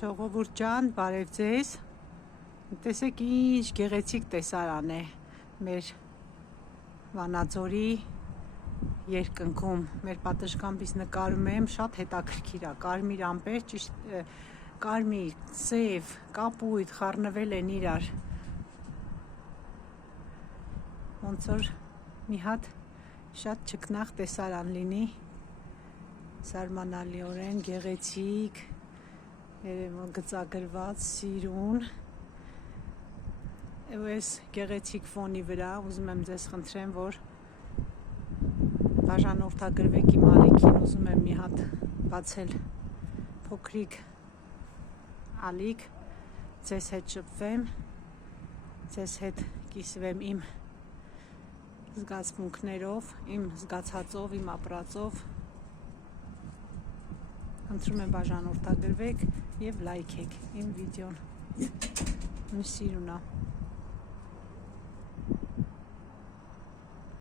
Ժողովուրդ ջան, բարև ձեզ։ Տեսեք ինչ գեղեցիկ տեսարան է մեր Վանաձորի երկնքում։ Մեր պատշգամբից նկարում եմ, շատ հետաքրքիր է, կարմիր ամպեր, ճիշտ կարմիր, սև, կապույտ խառնվել են իրար։ Ոնց որ մի հատ շատ ճկնաղ տեսարան լինի, զարմանալիորեն գեղեցիկ, գծագրված սիրուն։ Այս գեղեցիկ ֆոնի վրա ուզում եմ ձեզ խնդրեմ, որ բաժանորդագրվեք իմ ալիքին, ուզում եմ մի հատ բացել փոքրիկ ալիք, ձեզ հետ շփվեմ, ձեզ հետ կիսվեմ իմ զգացմունքներով, իմ զգացածով, իմ ապրածով։ Խնդրում եմ բաժանորդագրվեք և լայքեք իմ վիդեոն, ինձ սիրուն է։